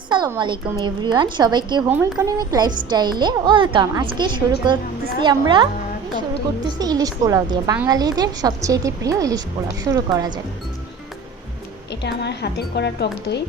আসসালামু আলাইকুম এভরিওয়ান। সবাইকে হোম ইকোনমিক লাইফস্টাইলে ওয়েলকাম আজকে শুরু করতেছি আমরা, শুরু করতেছি ইলিশ পোলাও দিয়ে। বাঙালিদের সবচেয়ে প্রিয় ইলিশ পোলাও। শুরু করা যাক। এটা আমার হাতের করা টক দই।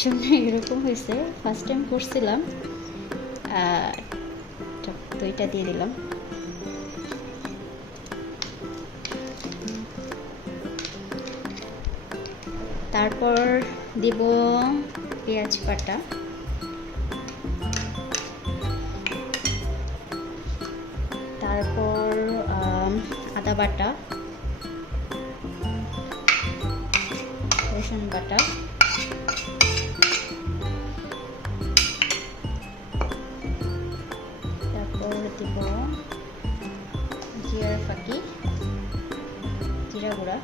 জন্য এরকম হয়েছে। ফার্স্ট টাইম করছিলাম। টক দইটা দিয়ে দিলাম। তারপর দেব পেঁয়াজ বাটা। তারপর আদা বাটা। রসুন বাটা। তারপর দেব জিরার ফাঁকি, জিরা গুঁড়া।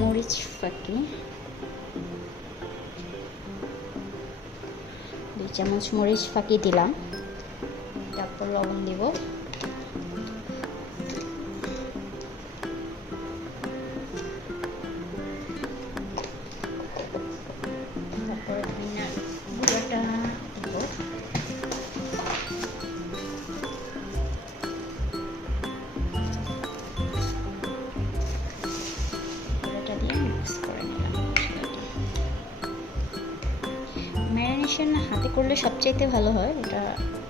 মরিচ ফাঁকি দুই চামচ মরিচ ফাঁকি দিলাম। তারপর লবণ দিব। করলে সবচাইতে ভালো হয় এটা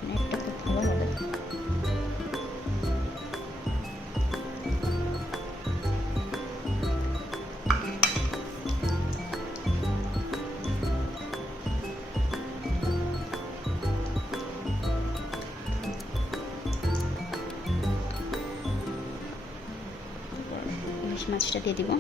অনেকটা খুব ভালো হবে মাছটা দিয়ে দিব।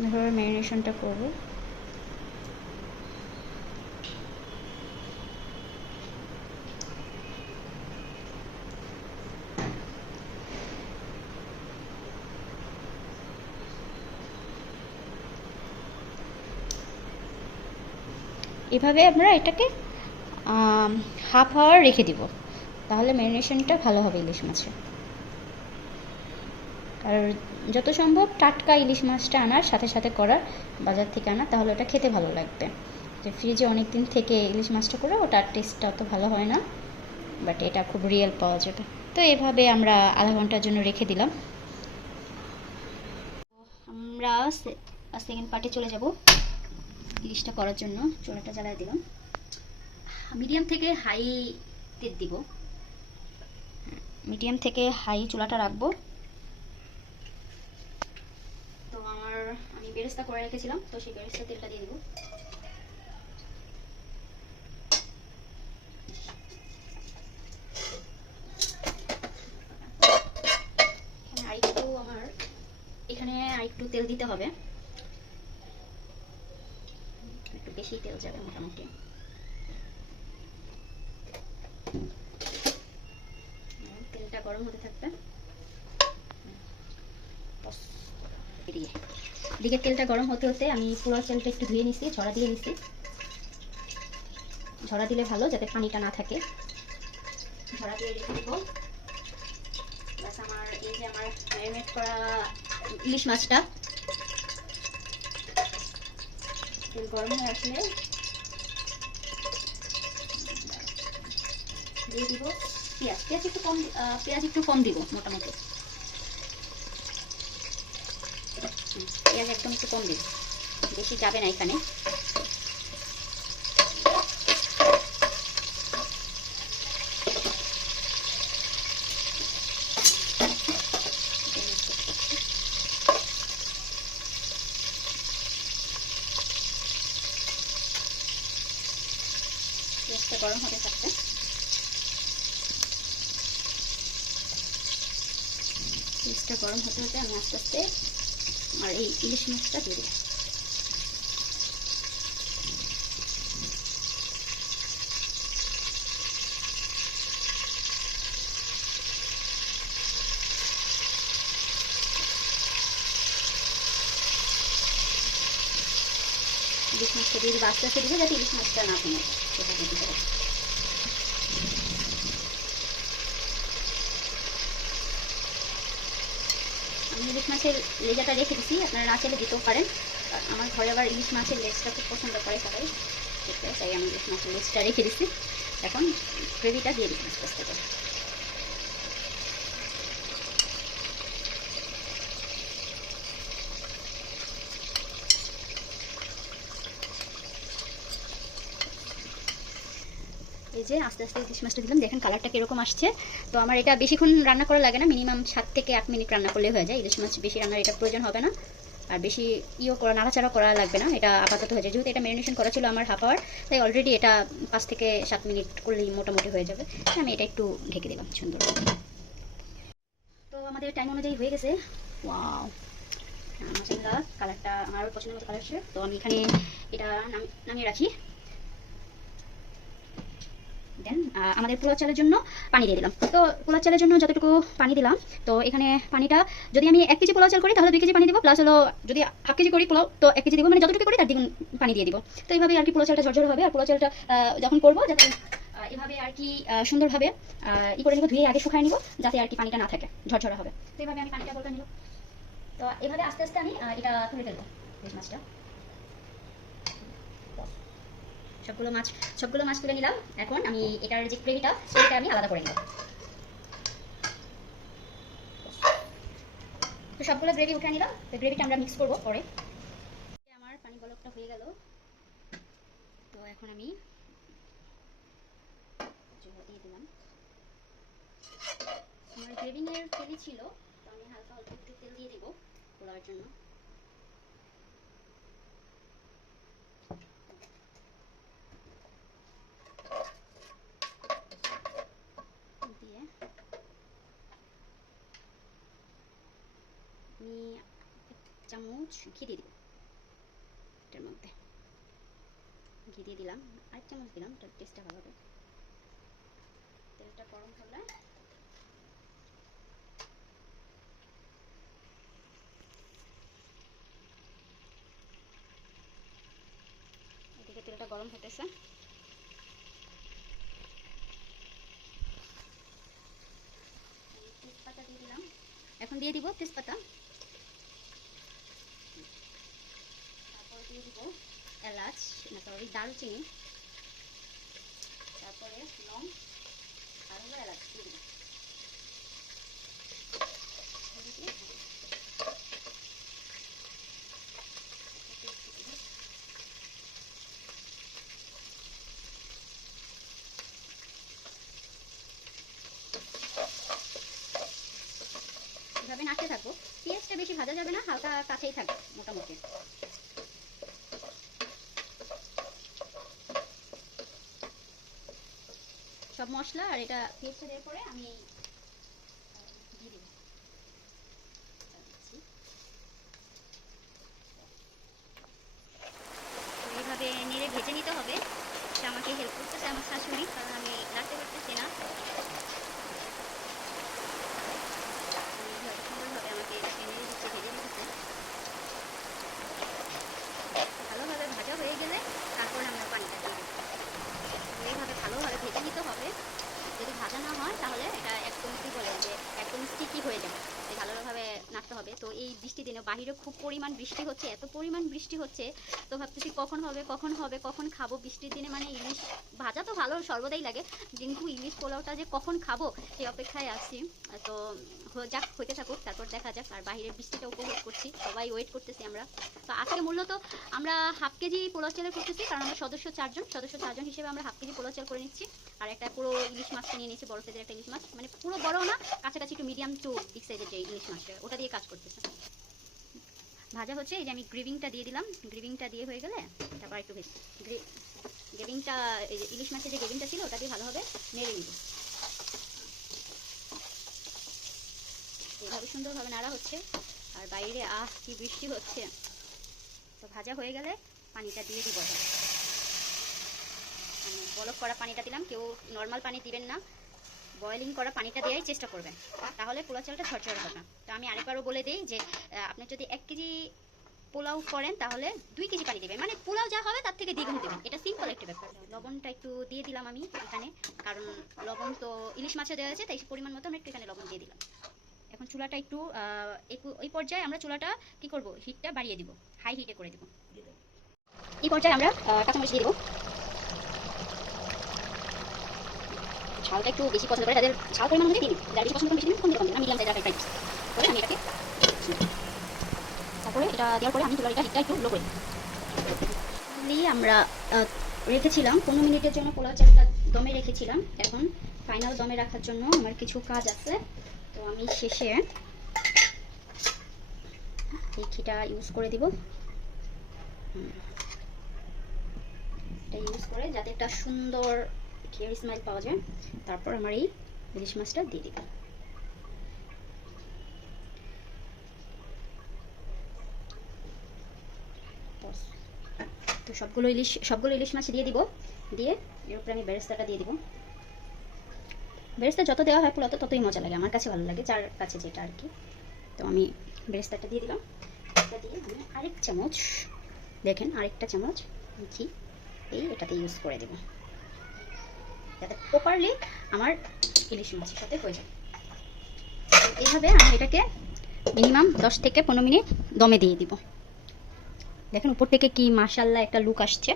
সুন্দরভাবে ম্যারিনেশনটা করব। এভাবে আমরা এটাকে হাফ আওয়ার রেখে দিব। তাহলে ম্যারিনেশনটা ভালো হবে ইলিশ মাছের। আর যত সম্ভব টাটকা ইলিশ মাছটা আনার সাথে সাথে করার বাজার থেকে আনা, তাহলে ওটা খেতে ভালো লাগবে। যে ফ্রিজে অনেক দিন থেকে ইলিশ মাছটা করে ওটার টেস্টটা অত ভালো হয় না বাট এটা খুব রিয়েল পাওয়া যাবে। তো এভাবে আমরা আধা ঘণ্টার জন্য রেখে দিলাম। আমরা সেকেন্ড পার্টে চলে যাব ইলিশটা করার জন্য। চুলাটা জ্বালায় দিলাম। মিডিয়াম থেকে হাই তেল দিব মিডিয়াম থেকে হাই চুলাটা রাখব তো আমার আমি বেরেস্তা করে রেখেছিলাম, তো সেই বেরেস্তা তেলটা দিয়ে দিব। তেল দিতে হবে। একটু বেশি তেল যাবে মোটামুটি। তেলটা গরম হতে থাকবে। এদিকে। এদিকে তেলটা গরম হতে হতে আমি পুরো তেলটা একটু ধুয়ে নিছি, ঝরা দিয়ে নিছি। ঝরা দিলে ভালো, যাতে পানিটা না থাকে। ঝরা দিয়ে রেখে দেবো। বাস আমার এই যে আমার ম্যারিনেট করা ইলিশ মাছটা। তেল গরম হয়ে আসলে দিয়ে দিব। পেঁয়াজ পেঁয়াজ একটু কম পেঁয়াজ একটু কম দিব, মোটামুটি হুম, পেঁয়াজ একদম কম দিব। বেশি যাবে না এখানে। পেঁয়াজটা গরম হতে থাকবে তেলটা গরম হতে হতে আমি আস্তে আস্তে আর এই ইলিশ মাছটা দিয়ে দিই ইলিশ মাছটা দিয়ে দিব আস্তে আস্তে দিব যাতে ইলিশ মাছটা না ভেঙে। সেটা দিতে হবে আমি ইলিশ মাছের লেজাটা রেখে দিছি, আপনারা না চাইলে দিতেও পারেন। আমার ঘরে আবার ইলিশ মাছের লেজটা খুব পছন্দ করে সবাই। তাই আমি ইলিশ মাছের লেজটা রেখে দিছি। এখন গ্রেভিটা দিয়ে দিচ্ছি আস্তে আস্তে করে। এই যে আস্তে আস্তে ইলিশ মাছটা দিলাম, দেখেন কালারটা কীরকম আসছে। তো আমার এটা বেশিক্ষণ রান্না করা লাগে না মিনিমাম সাত থেকে আট মিনিট রান্না করলে হয়ে যায়। ইলিশ মাছ বেশি রান্নার এটা প্রয়োজন হবে না। আর বেশি ইও করা নাড়াচাড়া করা লাগবে না, এটা আপাতত হয়ে যায়। যেহেতু এটা ম্যারিনেশন করা ছিল আমার হাফ আওয়ার তাই অলরেডি এটা পাঁচ থেকে সাত মিনিট করলেই মোটামুটি হয়ে যাবে। আমি এটা একটু ঢেকে দিলাম, সুন্দর তো আমাদের টাইম অনুযায়ী হয়ে গেছে। ওয়াও কালারটা আমার পছন্দের মতো কালার তো আমি এখানে এটা নাম- নামিয়ে রাখি। দেন আমাদের পোলাও চালের জন্য পানি দিয়ে দিলাম। তো পোলাও চালের জন্য যতটুকু পানি দিলাম, তো এখানে পানিটা যদি আমি এক কেজি পোলাও চাল করি, তাহলে দুই কেজি পানি দিব প্লাস হলো যদি হাফ কেজি করি পোলাও, তো এক কেজি দিব মানে যতটুকু করি তার দ্বিগুণ পানি দিয়ে দিব। তো এইভাবে আর কি পোলাও চালটা ঝরঝর হবে, আর পোলাও চালটা যখন করব, যাতে এভাবে আর কি সুন্দরভাবে ই করে নিব, ধুয়ে আগে শুকায় নিব, যাতে আর কি পানিটা না থাকে, ঝরঝরা হবে। তো এইভাবে আমি পানিটা বলতে নিব। তো এভাবে আস্তে আস্তে আমি এটা তুলে ফেলব মাছটা। সবগুলো মাছ সবগুলো মাছ তুলে নিলাম। এখন আমি এটার যে গ্রেভিটা সেটা আমি আলাদা করে নিব। তো সবগুলো গ্রেভি উঠে নিলাম। তো গ্রেভিটা আমরা মিক্স করব পরে। আমার পানি বলকটা হয়ে গেল। তো এখন আমি দিয়ে দিলাম। আমার গ্রেভিং এর তেলই ছিল, তো আমি হালকা অল্প একটু তেল দিয়ে দেবো পোলাওয়ার জন্য দিয়ে আমি চামচ ঘি দিয়ে দিব এটার মধ্যে ঘি দিয়ে দিলাম। আরেক চামচ দিলাম তার টেস্টটা ভালো হবে। তেলটা গরম হলে এদিকে তেলটা গরম হতেছে তেজপাতা দিয়ে দিলাম। এখন দিয়ে দিব তেজপাতা। দিয়ে দিব এলাচ সরি দারুচিনি, তারপরে লং, আর হলো এলাচ, দিয়ে দিব। থাকব পেঁয়াজটা বেশি ভাজা যাবে না, হালকা কাছেই থাকবে, মোটামুটি। সব মশলা আর এটা পেঁয়াজটা দেওয়ার পরে আমি এইভাবে নেড়ে ভেজে নিতে হবে। সেটা আমাকে হেল্প করতেছে, আমার শাশুড়ি। কারণ আমি রাখতে পারতেছি না সুন্দরভাবে আমাকে এটাকে নেড়ে দিচ্ছে ভেজে নিতেছে ভালোভাবে ভাজা হয়ে গেলে তারপর আমরা পানিটা দিয়ে দেবো তো এইভাবে ভালোভাবে ভেজে নিতে হবে যদি ভাজা না হয় তাহলে এটা একদম কি বলে যে একদম স্টিকি হয়ে যাবে তাই ভালোভাবে নাড়তে হবে তো এই বাহিরে খুব পরিমাণ বৃষ্টি হচ্ছে, এত পরিমাণ বৃষ্টি হচ্ছে, তো ভাবতেছি কখন হবে কখন হবে, কখন খাব? বৃষ্টির দিনে মানে ইলিশ ভাজা তো ভালো, সর্বদাই লাগে। কিন্তু ইলিশ পোলাওটা যে কখন খাব সেই অপেক্ষায় আছি। তো যাক, হইতে থাকুক, তারপর দেখা যাক, আর বাইরের বৃষ্টিটা উপভোগ করছি, সবাই ওয়েট করতেছি আমরা। তো আজকে মূলত আমরা হাফ কেজি পোলাও চালের করতেছি, কারণ আমরা সদস্য চারজন সদস্য চারজন হিসেবে আমরা হাফ কেজি পোলাও চাল করে নিচ্ছি, আর একটা পুরো ইলিশ মাছটা নিয়ে নিয়েছি, বড় সাইজের একটা ইলিশ মাছ মানে পুরো বড় না, কাছাকাছি একটু মিডিয়াম টু বিগ সাইজের যে ইলিশ মাছটা, ওটা দিয়ে কাজ করতেছে। ভাজা হচ্ছে, এই যে আমি গ্রেভিংটা দিয়ে দিলাম। গ্রেভিংটা দিয়ে হয়ে গেলে তারপর একটু গ্রেভিংটা, এই যে ইলিশ মাছের যে গ্রেভিংটা ছিল, ওটা দিয়ে ভালোভাবে নেড়ে নিব। এইভাবে সুন্দরভাবে নাড়া হচ্ছে। আর বাইরে, আহ, কি বৃষ্টি হচ্ছে। তো ভাজা হয়ে গেলে পানিটা দিয়ে দিব। বলক করা পানিটা দিলাম, কেউ নর্মাল পানি দিবেন না। বয়েলিং করা পানিটা দেওয়াই চেষ্টা করবেন। তাহলে পোলাও চালটা ঝরঝরে হবে। তো আমি আরেকবারও বলে দিই যে আপনি যদি এক কেজি পোলাও করেন, তাহলে দুই কেজি পানি দেবেন। মানে পোলাও যা হবে, তার থেকে দ্বিগুণ দেবেন। এটা সিম্পল একটা ব্যাপার। লবণটা একটু দিয়ে দিলাম আমি এখানে। কারণ লবণ তো ইলিশ মাছে দেওয়া আছে, তাই পরিমাণ মতো আমরা একটু এখানে লবণ দিয়ে দিলাম। এখন চুলাটা একটু এই পর্যায়ে আমরা চুলাটা কি করব? হিটটা বাড়িয়ে দিব। হাই হিটে করে দিব। এই পর্যায়ে আমরা কাঁচামরিচ দিয়ে দেবো। ঝালটা একটু বেশি পছন্দ করে তাদের ঝাল পরিমাণ অনুযায়ী দিন। যারা বেশি পছন্দ করেন বেশি দিন কম দিন মিডিয়াম সাইজের একটা করে আমি এটাকে। তারপরে এটা দেওয়ার পরে আমি চুলার এটা একটু লো করে আমরা রেখেছিলাম। পনেরো মিনিটের জন্য পোলাও চালটা দমে রেখেছিলাম। এখন ফাইনাল দমে রাখার জন্য আমার কিছু কাজ আছে। তো আমি শেষে এই ঘিটা ইউজ করে দিব। এটা ইউজ করে যাতে একটা সুন্দর ঘিয়ের স্মেল পাওয়া যায় তারপর আমার এই ইলিশ মাছটা দিয়ে দিব। তো সবগুলো ইলিশ সবগুলো ইলিশ মাছ দিয়ে দিব। দিয়ে এর উপরে আমি বেরেস্তাটা দিয়ে দিব। বেরেস্তা যত দেওয়া হয় পোলাও ততই মজা লাগে। আমার কাছে ভালো লাগে যার কাছে যেটা আর কি। তো আমি বেরেস্তাটা দিয়ে দিলাম। এটা দিয়ে আমি আরেক চামচ, দেখেন আরেকটা চামচ ঘি এই এটাতে ইউজ করে দেব। যাতে প্রপারলি আমার ইলিশ মাছের সাথে হয়ে যায় এইভাবে আমি এটাকে মিনিমাম দশ থেকে পনেরো মিনিট দমে দিয়ে দিব। দেখেন উপর থেকে কি মাশাল্লাহ একটা লুক আসছে।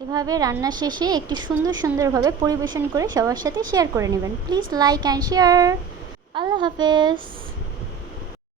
এভাবে রান্না শেষে একটি সুন্দর সুন্দরভাবে পরিবেশন করে সবার সাথে শেয়ার করে নেবেন। প্লিজ লাইক অ্যান্ড শেয়ার আল্লাহ হাফেজ।